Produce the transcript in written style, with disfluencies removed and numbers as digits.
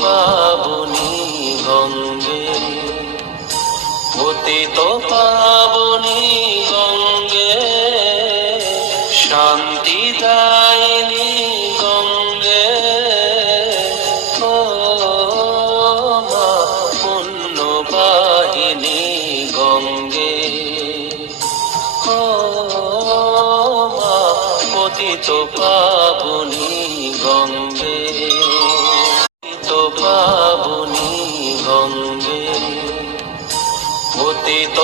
পাবনি গঙ্গে, পতিত পাবনি গঙ্গে, শান্তি দায়িনী গঙ্গে। ও মা পুণ্যবাহিনী গঙ্গে, ও মা পতিত পাবনি গঙ্গে, পতিত পাবনি গঙ্গে, পতিত